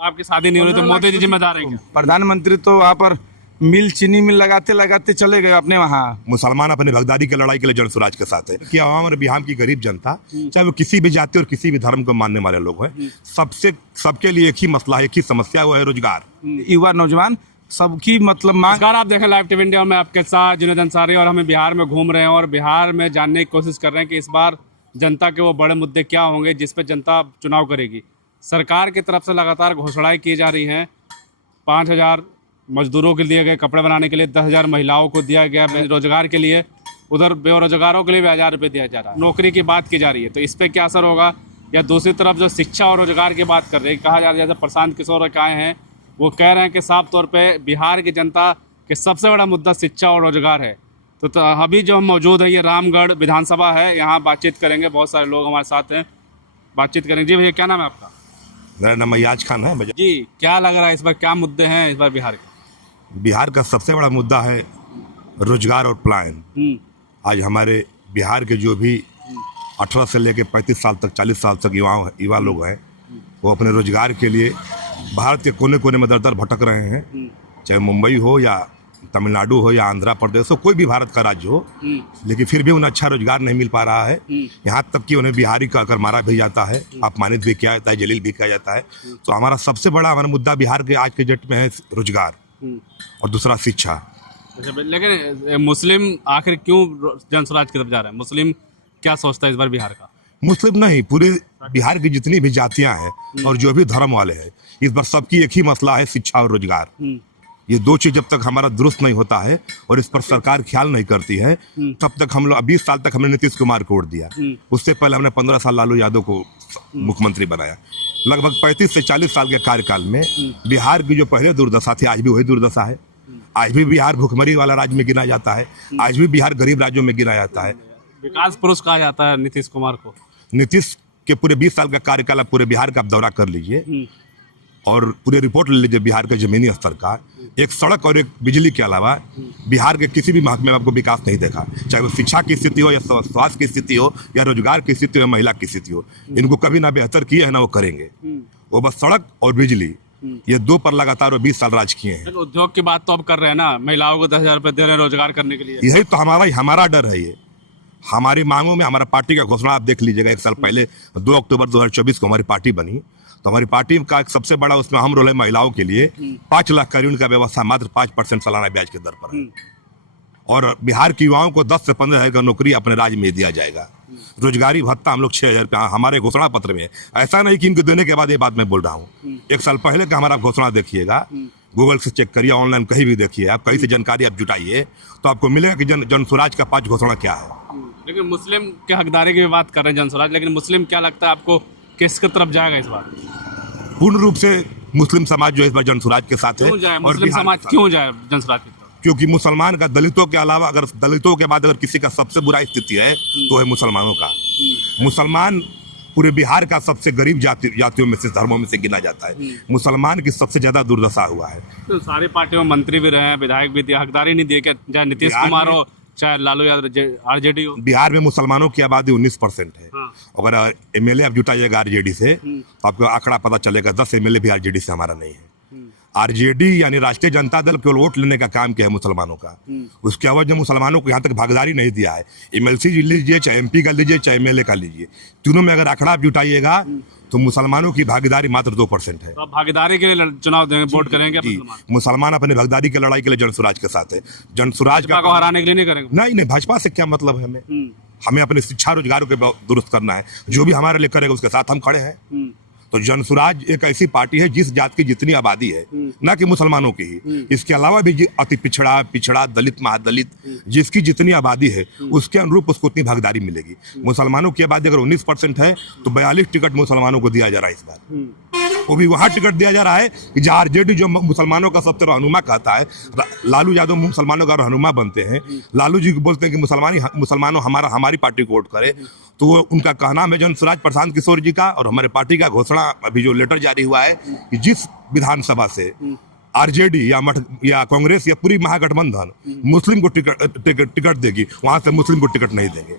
आपकी शादी नहीं हुई तो मोदी जी जिम्मेदार है क्या? प्रधानमंत्री तो वहाँ पर मिल चीनी मिल लगाते लगाते चले गए अपने वहाँ। मुसलमान अपनी बगदादी की लड़ाई के लिए जन स्वराज के साथ है कि आवाम और बिहार की गरीब जनता, चाहे वो किसी भी जाति और किसी भी धर्म को मानने वाले लोग हैं, सबके लिए एक ही मसला है, एक ही समस्या, वो है रोजगार। युवा नौजवान सबकी मतलब मांग। नमस्कार, आप देखें लाइव टीवी इंडिया में आपके साथ जुनैद अंसारी और हमें बिहार में घूम रहे हैं और बिहार में जानने की कोशिश कर रहे हैं कि इस बार जनता के वो बड़े मुद्दे क्या होंगे जिस पर जनता चुनाव करेगी। सरकार की तरफ से लगातार घोषणाएं की जा रही हैं। 5,000 मजदूरों के दिए गए कपड़े बनाने के लिए, 10,000 महिलाओं को दिया गया रोजगार के लिए, उधर बेरोजगारों के लिए भी 1,000 रुपये दिया जा रहा है। नौकरी की बात की जा रही है, तो इस पर क्या असर होगा? या दूसरी तरफ जो शिक्षा और रोजगार की बात कर रहे हैं, कहा जा रहा है जैसे प्रशांत किशोर एक आए हैं, वो कह रहे हैं कि साफ तौर पे बिहार की जनता के सबसे बड़ा मुद्दा शिक्षा और रोजगार है। तो अभी जो हम मौजूद है, ये रामगढ़ विधानसभा है, यहाँ बातचीत करेंगे, बहुत सारे लोग हमारे साथ हैं, बातचीत करेंगे। जी भैया, क्या नाम है आपका? मेरा नाम अयाज खान है। जी, क्या लग रहा है इस बार क्या मुद्दे हैं इस बार बिहार के? बिहार का सबसे बड़ा मुद्दा है रोजगार और पलायन। आज हमारे बिहार के जो भी 18 से लेकर 35 साल तक, 40 साल तक युवा लोग हैं, वो अपने रोजगार के लिए भारत के कोने कोने में दर भटक रहे हैं। चाहे मुंबई हो या तमिलनाडु हो या आंध्र प्रदेश हो, कोई भी भारत का राज्य हो, लेकिन फिर भी उन्हें अच्छा रोजगार नहीं मिल पा रहा है। यहाँ तक कि उन्हें बिहारी कहकर मारा भी जाता है, अपमानित भी किया जाता है, जलील भी किया जाता है। तो हमारा सबसे बड़ा मुद्दा बिहार के आज के डेट में है रोजगार और दूसरा शिक्षा। लेकिन मुस्लिम आखिर क्यों जन स्वराज की तरफ जा रहे हैं? मुस्लिम क्या सोचता है इस बार बिहार का? मुस्लिम नहीं, पूरे बिहार की जितनी भी जातियां हैं और जो भी धर्म वाले हैं, इस बार सबकी एक ही मसला है, शिक्षा और रोजगार। ये दो चीज जब तक हमारा दुरुस्त नहीं होता है और इस पर सरकार ख्याल नहीं करती है, तब तक हम लोग 20 साल तक हमने नीतीश कुमार को वोट दिया। उससे पहले हमने 15 साल लालू यादव को मुख्यमंत्री बनाया। लगभग 35 से 40 साल के कार्यकाल में बिहार की जो पहले दुर्दशा थी, आज भी वही दुर्दशा है। आज भी बिहार भुखमरी वाला राज्य में गिना जाता है, आज भी बिहार गरीब राज्यों में गिना जाता है। विकास पुरुष कहा जाता है नीतीश कुमार को। नीतीश के पूरे 20 साल का कार्यकाल पूरे बिहार का आप दौरा कर लीजिए और पूरे रिपोर्ट ले लीजिए बिहार के जमीनी स्तर का। एक सड़क और एक बिजली के अलावा बिहार के किसी भी महकमे में आपको विकास नहीं देखा, चाहे वो शिक्षा की स्थिति हो या स्वास्थ्य की स्थिति हो या रोजगार की स्थिति हो या महिला की स्थिति हो। इनको कभी ना बेहतर किए है ना वो करेंगे। वो बस सड़क और बिजली, ये दो पर लगातार वो 20 साल राज किए हैं। उद्योग की बात तो अब कर रहे हैं ना, महिलाओं को 10,000 रुपये दे रहे हैं रोजगार करने के लिए। यही तो हमारा डर है। ये हमारी मांगों में हमारा पार्टी का घोषणा आप देख लीजिएगा। 1 साल पहले 2 अक्टूबर 2024 को हमारी पार्टी बनी, तो हमारी पार्टी का एक सबसे बड़ा उसमें अहम रोल है महिलाओं के लिए 5 लाख का ऋण का व्यवस्था मात्र 5% सालाना ब्याज की दर पर है। और बिहार के युवाओं को 10 से 15 हज़ार का नौकरी अपने राज्य में दिया जाएगा। रोजगारी भत्ता हम लोग 6,000 रुपया हमारे घोषणा पत्र में है। ऐसा नहीं कि इनको देने के बाद ये बात मैं बोल रहा हूँ। 1 साल पहले का हमारा घोषणा देखिएगा, गूगल से चेक करिए, ऑनलाइन कहीं भी देखिए, आप कहीं से जानकारी आप जुटाइए तो आपको मिलेगा कि जन स्वराज का 5 घोषणा क्या है। लेकिन मुस्लिम के हकदारी की भी बात कर रहे हैं जन स्वराज, लेकिन मुस्लिम क्या लगता है आपको किसकी तरफ जाएगा इस बार? पूर्ण रूप से मुस्लिम समाज जो इस बार जन स्वराज के साथ है। और मुस्लिम समाज क्यों जाए जन स्वराज की तरफ? क्योंकि मुसलमान का दलितों के अलावा, अगर दलितों के बाद अगर किसी का सबसे बुरा स्थिति है तो है मुसलमानों का। मुसलमान पूरे बिहार का सबसे गरीब जातियों में से, धर्मों में से गिना जाता है। मुसलमान की सबसे ज्यादा दुर्दशा हुआ है। तो सारी पार्टियों में मंत्री भी रहे हैं, विधायक भी दिए, हकदारी नहीं दिए क्या? चाहे नीतीश कुमार हो, चाहे लालू यादव आरजेडी हो। बिहार में मुसलमानों की आबादी 19% है। अगर एमएलए आप जुटाइएगा आरजेडी से तो आपको आंकड़ा पता चलेगा 10 एमएलए भी आरजेडी से हमारा नहीं है। आरजेडी यानी राष्ट्रीय जनता दल केवल वोट लेने का काम किया है मुसलमानों का। उसके अलावा मुसलमानों को यहाँ तक भागीदारी नहीं दिया है। एमएलसी लीजिए, चाहे एमपी का लीजिए, चाहे एमएलए का लीजिए, तीनों में अगर आंकड़ा आप जुटाइएगा तो मुसलमानों की भागीदारी मात्र 2% है। तो भागीदारी के लिए चुनाव देंगे, वोट करेंगे? मुसलमान अपनी भागीदारी की लड़ाई के लिए जन स्वराज के साथ है। जन स्वराज को हराने के लिए नहीं करेंगे। नहीं, भाजपा से क्या मतलब है हमें अपने शिक्षा रोजगार को दुरुस्त करना है। जो भी हमारे लिए करेगा उसके साथ हम खड़े हैं। तो जन स्वराज एक ऐसी पार्टी है जिस जात की जितनी आबादी है, ना कि मुसलमानों की ही, इसके अलावा भी अति पिछड़ा, दलित, महादलित, जिसकी जितनी आबादी है उसके अनुरूप उसको उतनी भागीदारी मिलेगी। मुसलमानों की आबादी अगर 19% है तो 42 टिकट मुसलमानों को दिया जा रहा है इस बार। वो भी वहाँ टिकट दिया जा रहा है कि जहाँ आरजेडी जो मुसलमानों का सबसे रहनुमा कहता है, लालू यादव मुसलमानों का रहनुमा बनते हैं। लालू जी बोलते हैं कि मुसलमानों हमारी पार्टी को वोट करे, तो वो उनका कहना है जन स्वराज प्रशांत किशोर जी का और हमारे पार्टी का घोषणा अभी जो लेटर जारी हुआ है कि जिस विधानसभा से आरजेडी या कांग्रेस या पूरी महागठबंधन मुस्लिम को टिकट देगी, वहां से मुस्लिम को टिकट नहीं देंगे।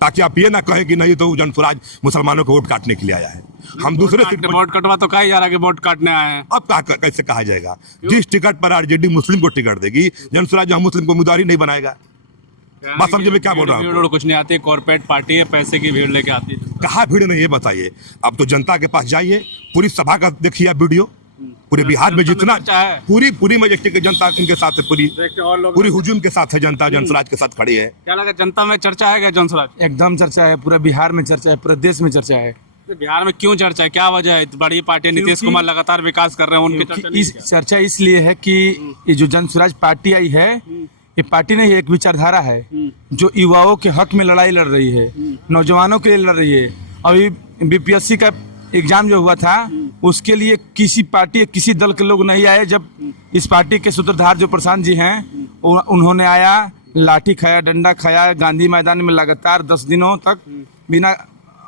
ताकि आप ये ना कहें कि नहीं तो जन स्वराज मुसलमानों को वोट काटने के लिए आया है। हम दूसरे सीट पर वोट कटवा तो कहा जा रहा है कि वोट काटने आए हैं। अब कैसे कहा जाएगा? जिस टिकट पर आरजेडी मुस्लिम को टिकट देगी, जन स्वराज हम मुस्लिम को उम्मीदवार ही नहीं बनाएगा। बात समझे मैं क्या बोल रहा हूँ? भीड़ कुछ नहीं आती, कॉर्पोरेट पार्टी है, पैसे की भीड़ लेके आती है। कहाँ भीड़ नहीं, ये बताइए। अब तो जनता के पास जाइए, पूरी सभा का देखिए वीडियो, पूरे बिहार में जितना पूरी मजेस्टिक की जनता उनके साथ है, पूरी हुजूम के साथ है जनता, जनसराज के साथ खड़ी है। क्या लगा जनता में चर्चा है क्या जनसराज? एकदम चर्चा है, पूरा बिहार में चर्चा है, पूरे देश में चर्चा है। तो बिहार में क्यों चर्चा है, क्या वजह है? बड़ी पार्टी नीतीश कुमार लगातार विकास कर रहे हैं, उनकी चर्चा नहीं इस चर्चा इसलिए है कि ये जो जनसुराज पार्टी आई है, ये पार्टी नहीं, एक विचारधारा है जो युवाओं के हक में लड़ाई लड़ रही है, नौजवानों के लिए लड़ रही है। अभी बीपीएससी का एग्जाम जो हुआ था, उसके लिए किसी पार्टी किसी दल के लोग नहीं आए। जब इस पार्टी के सूत्रधार जो प्रशांत जी हैं, उन्होंने आया, लाठी खाया, डंडा खाया, गांधी मैदान में लगातार 10 दिनों तक बिना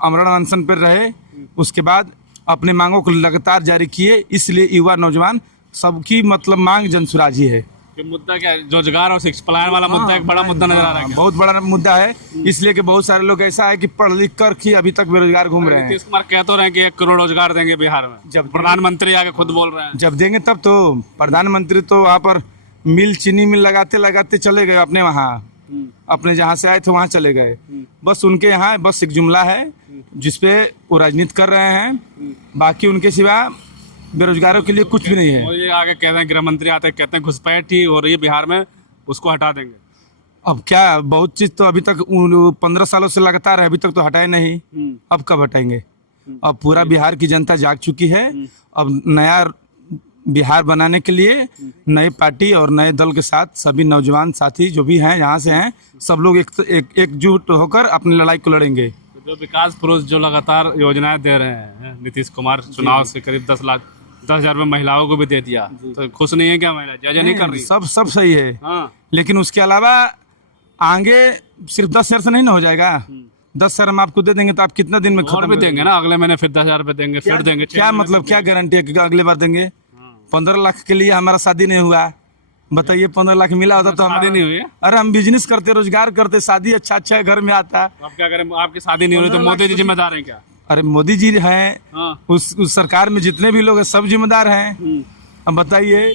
अमरण अनशन पर रहे। उसके बाद अपने मांगों को लगातार जारी किए। इसलिए युवा नौजवान सबकी मतलब मांग जनसुराज ही है। कि मुद्दा क्या है? रोजगार और शिक्षा पलायन वाला मुद्दा एक बड़ा मुद्दा नजर आ रहा है। बहुत बड़ा मुद्दा है, इसलिए कि बहुत सारे लोग ऐसा है कि पढ़ लिख कर ही अभी तक बेरोजगार घूम रहे हैं। नीतीश कुमार कह तो रहे हैं कि 1 करोड़ रोजगार देंगे बिहार में, जब प्रधानमंत्री आके खुद बोल रहे हैं। जब देंगे तब तो। प्रधानमंत्री तो वहाँ पर मिल, चीनी मिल लगाते लगाते चले गए अपने वहाँ, अपने जहाँ से आए थे वहाँ चले गए। बस उनके यहाँ बस एक जुमला है जिसपे वो राजनीति कर रहे हैं, बाकी उनके सिवा बेरोजगारों के लिए कुछ भी नहीं है। और ये आगे कहते हैं, गृह मंत्री आते हैं कहते हैं घुसपैठ ही हो रही है बिहार में, उसको हटा देंगे। अब क्या, बहुत चीज तो अभी तक 15 सालों से लगातार है, अभी तक तो हटाए नहीं, अब कब हटाएंगे? अब पूरा बिहार की जनता जाग चुकी है। अब नया बिहार बनाने के लिए नई पार्टी और नए दल के साथ सभी नौजवान साथी जो भी हैं, यहाँ से हैं, सब लोग एकजुट होकर अपनी लड़ाई को लड़ेंगे। जो विकास पुरुष जो लगातार योजनाएं दे रहे हैं नीतीश कुमार, चुनाव से करीब 10,000 रुपये महिलाओं को भी दे दिया, तो खुश नहीं है क्या महिला? जय नहीं कर रही? सब सही है। हाँ। लेकिन उसके अलावा आगे सिर्फ 10,000 से नहीं ना हो जाएगा। 10,000 हम आपको दे देंगे तो आप कितना दिन में और भी देंगे ना, अगले महीने फिर 10,000 रुपये देंगे, फिर देंगे। क्या मतलब, क्या गारंटी है कि अगले बार देंगे? 15 लाख के लिए हमारा शादी नहीं हुआ, बताइए। 15 लाख मिला होता तो शादी नहीं हुई है? अरे हम बिजनेस करते, रोजगार करते, शादी अच्छा है घर में आता। आप क्या करें? आपकी शादी नहीं हो रही तो मोदी जी जिम्मेदार हैं क्या? अरे मोदी जी हैं, हाँ। उस सरकार में जितने भी लोग हैं सब जिम्मेदार हैं। अब बताइए,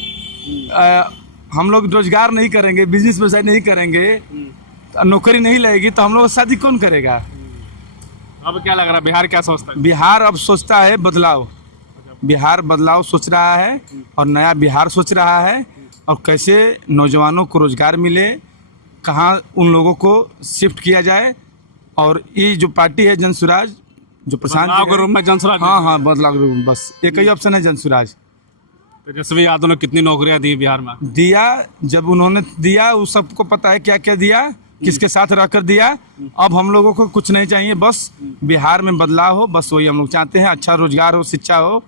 हम लोग रोजगार नहीं करेंगे, बिजनेस व्यवसाय नहीं करेंगे, नौकरी नहीं लगेगी तो हम लोग शादी कौन करेगा? अब क्या लग रहा है, बिहार क्या सोचता है? बिहार अब सोचता है बदलाव। बिहार बदलाव सोच रहा है और नया बिहार सोच रहा है, और कैसे नौजवानों को रोजगार मिले, कहाँ उन लोगों को शिफ्ट किया जाए। और ये जो पार्टी है जनसुराज, जो प्रशांत के रूप में जनसुराज, हाँ बदलाव के रूप में, बस एक ही ऑप्शन है जनसुराज। तेजस्वी यादव ने कितनी नौकरियां दी बिहार में? दिया, जब उन्होंने दिया उस सबको पता है क्या क्या दिया, किसके साथ रहकर दिया। अब हम लोगों को कुछ नहीं चाहिए, बस बिहार में बदलाव हो, बस वही हम लोग चाहते हैं। अच्छा रोजगार हो, शिक्षा हो,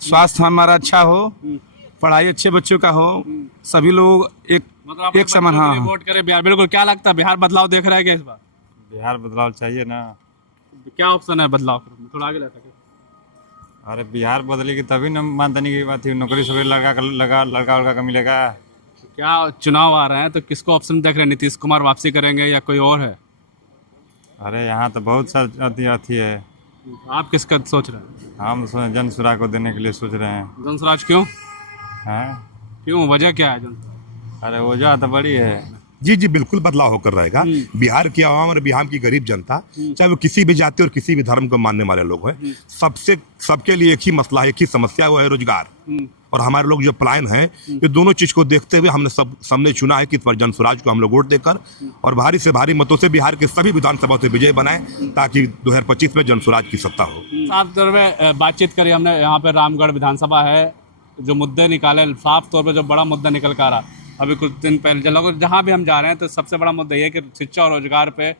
स्वास्थ्य हमारा अच्छा हो, पढ़ाई अच्छे बच्चों का हो, सभी लोग एक समान। हाँ, वोट करें बिहार। बिल्कुल, क्या लगता है बिहार बदलाव देख रहा है क्या इस बार? बिहार बदलाव चाहिए ना। क्या ऑप्शन है बदलाव? थोड़ा आगे ला सके। अरे बिहार बदलेगी तभी न मानधनी की बात थी, नौकरी सोकरी लड़का का मिलेगा। क्या चुनाव आ रहे हैं तो किसको ऑप्शन देख रहे हैं? नीतीश कुमार वापसी करेंगे या कोई और है? अरे यहाँ तो बहुत सारी अथी है। आप किसका सोच रहे हैं? हम जनसुराज को देने के लिए सोच रहे हैं। जनसुराज क्यों? हैं? क्यों, वजह क्या है जनसुराज? अरे वजह तो बड़ी है। जी बिल्कुल बदलाव होकर रहेगा। बिहार की आवाम और बिहार की गरीब जनता, चाहे वो किसी भी जाति और किसी भी धर्म को मानने वाले लोग हैं, सबके लिए एक ही मसला है, एक ही समस्या है, वो है रोजगार। और हमारे लोग जो पलायन हैं, ये दोनों चीज को देखते हुए हमने चुना है कि इस पर जनसुराज को हम लोग वोट देकर और भारी से भारी मतों से बिहार के सभी विधानसभा से विजय बनाए, ताकि 2025 में जनसुराज की सत्ता हो। साफ तौर पर बातचीत करी हमने, यहाँ पे रामगढ़ विधानसभा है, जो मुद्दे निकाले, साफ तौर पर जो बड़ा मुद्दा निकल कर आ रहा, अभी कुछ दिन पहले जहाँ भी हम जा रहे हैं तो सबसे बड़ा मुद्दा ये है कि शिक्षा और रोजगार पे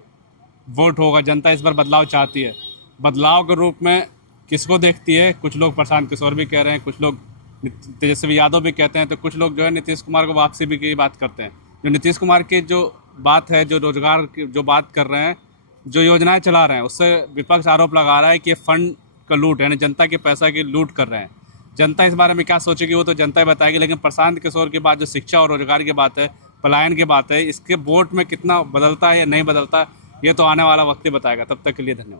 वोट होगा। जनता इस बार बदलाव चाहती है। बदलाव के रूप में किसको देखती है? कुछ लोग प्रशांत किशोर भी कह रहे हैं, कुछ लोग तेजस्वी यादव भी कहते हैं, तो कुछ लोग जो है नीतीश कुमार को वापसी भी की बात करते हैं। जो नीतीश कुमार की जो बात है, जो रोजगार की जो बात कर रहे हैं, जो योजनाएं चला रहे हैं, उससे विपक्ष आरोप लगा रहा है कि ये फंड का लूट, यानी जनता के पैसा की लूट कर रहे हैं। जनता इस बारे में क्या सोचेगी वो तो जनता ही बताएगी, लेकिन प्रशांत किशोर की बात जो शिक्षा और रोजगार की बात है, पलायन की बात है, इसके वोट में कितना बदलता है या नहीं बदलता, ये तो आने वाला वक्त ही बताएगा। तब तक के लिए धन्यवाद।